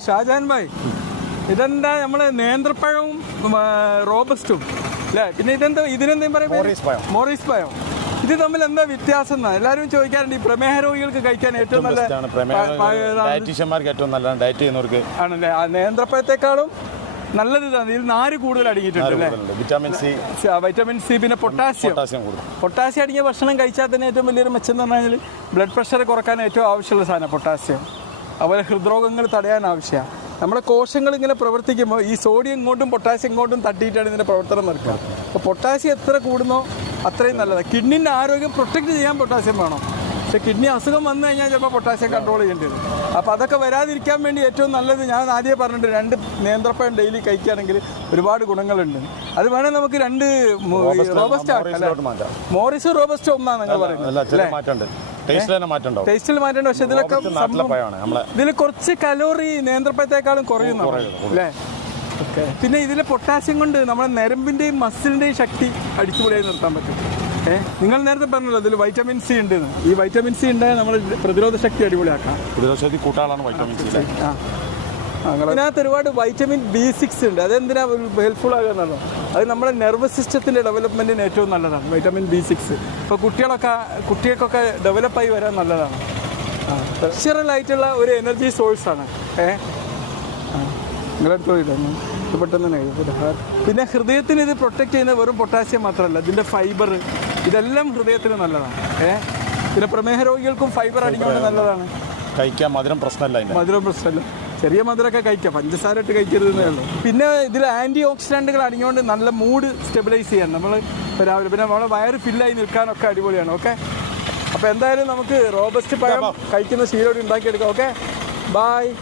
ഷാജാൻ ഭായ് ഇതെന്താ നമ്മൾ നേന്ത്രപ്പഴവും റോബസ്റ്റും അല്ലേ പിന്നെ ഇതെന്താ ഇതിനെന്താ പറയാം മോറീസ് പഴം. ഇത് തമ്മിൽ എന്താ വ്യത്യാസം എന്നാ? എല്ലാവരും ചോദിക്കാറുണ്ട് ഈ പ്രമേഹ രോഗികൾക്ക് കഴിക്കാൻ ഏറ്റവും നല്ല ഡയറ്റീഷ്യന്മാർക്ക് ഏറ്റവും നല്ല ഡയറ്റ് ചെയ്യുന്നവർക്ക്. ആണല്ലേ? ആ നേന്ത്രപ്പഴത്തെക്കാളും നല്ലത് ഇതാണ്. ഇതിൽ നാര് കൂടുതൽ അടങ്ങിയിട്ടുണ്ട് അല്ലേ വിറ്റാമിൻ സി. വൈറ്റമിൻ സി പിന്നെ പൊട്ടാസ്യം. പൊട്ടാസ്യം അടങ്ങിയ ഭക്ഷണം കഴിച്ചാൽ തന്നെ ഏറ്റവും വലിയൊരു മെച്ചം എന്ന് പറഞ്ഞാൽ ബ്ലഡ് പ്രഷർ കുറയ്ക്കാൻ ഏറ്റവും ആവശ്യമുള്ള സാധനം പൊട്ടാസ്യം. അതുപോലെ ഹൃദ്രോഗങ്ങൾ തടയാൻ ആവശ്യമാണ് നമ്മുടെ കോശങ്ങൾ ഇങ്ങനെ പ്രവർത്തിക്കുമ്പോൾ ഈ സോഡിയം ഇങ്ങോട്ടും പൊട്ടാസ്യം ഇങ്ങോട്ടും തട്ടിയിട്ടാണ് ഇതിന്റെ പ്രവർത്തനം നടക്കുക. അപ്പോൾ പൊട്ടാസ്യം എത്ര കൂടുന്നോ അത്രയും നല്ലതാണ് കിഡ്നിന്റെ ആരോഗ്യം പ്രൊട്ടക്റ്റ് ചെയ്യാൻ പൊട്ടാസ്യം വേണം. പക്ഷേ കിഡ്നി അസുഖം വന്നു കഴിഞ്ഞാൽ ചിലപ്പോൾ പൊട്ടാസ്യം കൺട്രോൾ ചെയ്യേണ്ടി വരും. അപ്പോൾ അതൊക്കെ വരാതിരിക്കാൻ വേണ്ടി ഏറ്റവും നല്ലത് ഞാൻ ആദ്യമേ പറഞ്ഞിട്ട് രണ്ട് നേന്ത്രപ്പഴം ഡെയിലി കഴിക്കുകയാണെങ്കിൽ ഒരുപാട് ഗുണങ്ങളുണ്ട്. അത് വേണേൽ നമുക്ക് രണ്ട് റോബസ്റ്റ് മോറിസ് റോബസ്റ്റ് ഒന്നാണ് നിങ്ങൾ പറയുന്നത് ടേസ്റ്റിൽ മാറ്റം പക്ഷെ ഇതിലൊക്കെ ഇതിൽ കുറച്ച് കലോറി നേന്ത്രപ്പഴത്തേക്കാളും കുറയുന്നു അല്ലേ? ഓക്കെ പിന്നെ ഇതിലെ പൊട്ടാസ്യം കൊണ്ട് നമ്മുടെ നരമ്പിന്റെയും മസിലിന്റെയും ശക്തി അടിച്ചുപൊളിയായി നിർത്താൻ പറ്റും. ഏ? നിങ്ങൾ നേരത്തെ പറഞ്ഞല്ലോ ഇതിൽ വൈറ്റമിൻ സി ഉണ്ട് ഈ വൈറ്റമിൻ സി ഉണ്ടായാൽ നമ്മൾ പ്രതിരോധ ശക്തി അടിപൊളിയാക്കാം. പ്രതിരോധശക്തി കൂട്ടാളാണ് വൈറ്റമിൻ സി ആ. ഇതിനകത്ത് ഒരുപാട് വൈറ്റമിൻ ബി സിക്സ് ഉണ്ട്. അതെന്തിനാ ഹെൽപ്ഫുൾ ആകുന്നതോ അത് നമ്മുടെ നെർവസ് സിസ്റ്റത്തിന്റെ ഡെവലപ്മെന്റിന് ഏറ്റവും നല്ലതാണ്. വൈറ്റമിൻ ബി സിക്സ് ഇപ്പോൾ കുട്ടികളൊക്കെ കുട്ടികൾക്കൊക്കെ ഡെവലപ്പായി വരാൻ നല്ലതാണ്. നാച്ചുറൽ ആയിട്ടുള്ള ഒരു എനർജി സോഴ്സാണ് ഏ? നിങ്ങളെടുത്ത് പെട്ടെന്ന് തന്നെ പിന്നെ ഹൃദയത്തിന് ഇത് പ്രൊട്ടക്ട് ചെയ്യുന്ന വെറും പൊട്ടാസ്യം മാത്രമല്ല. ഇതിന്റെ ഫൈബർ ഇതെല്ലാം ഹൃദയത്തിന് നല്ലതാണ്. ഏ? പിന്നെ പ്രമേഹ രോഗികൾക്കും ഫൈബർ അടിക്കുന്നത് നല്ലതാണ്. കഴിക്കാൻ മധുരം പ്രശ്നമല്ല മധുരം പ്രശ്നമല്ല. ചെറിയ മധുരമൊക്കെ കഴിക്കാം. പഞ്ചസാര ഇട്ട് കഴിക്കരുതെന്നേ ഉള്ളൂ. പിന്നെ ഇതിൽ ആന്റി ഓക്സിഡന്റുകൾ അടിഞ്ഞുകൊണ്ട് നല്ല മൂഡ് സ്റ്റെബിലൈസ് ചെയ്യാൻ. നമ്മൾ രാവിലെ പിന്നെ നമ്മളെ വയറ് ഫില്ലായി നിൽക്കാനൊക്കെ അടിപൊളിയാണ്. ഓക്കെ അപ്പോൾ എന്തായാലും നമുക്ക് റോബസ്റ്റ് പഴം കഴിക്കുന്ന ശീലം ഉണ്ടാക്കിയെടുക്കാം. Okay bye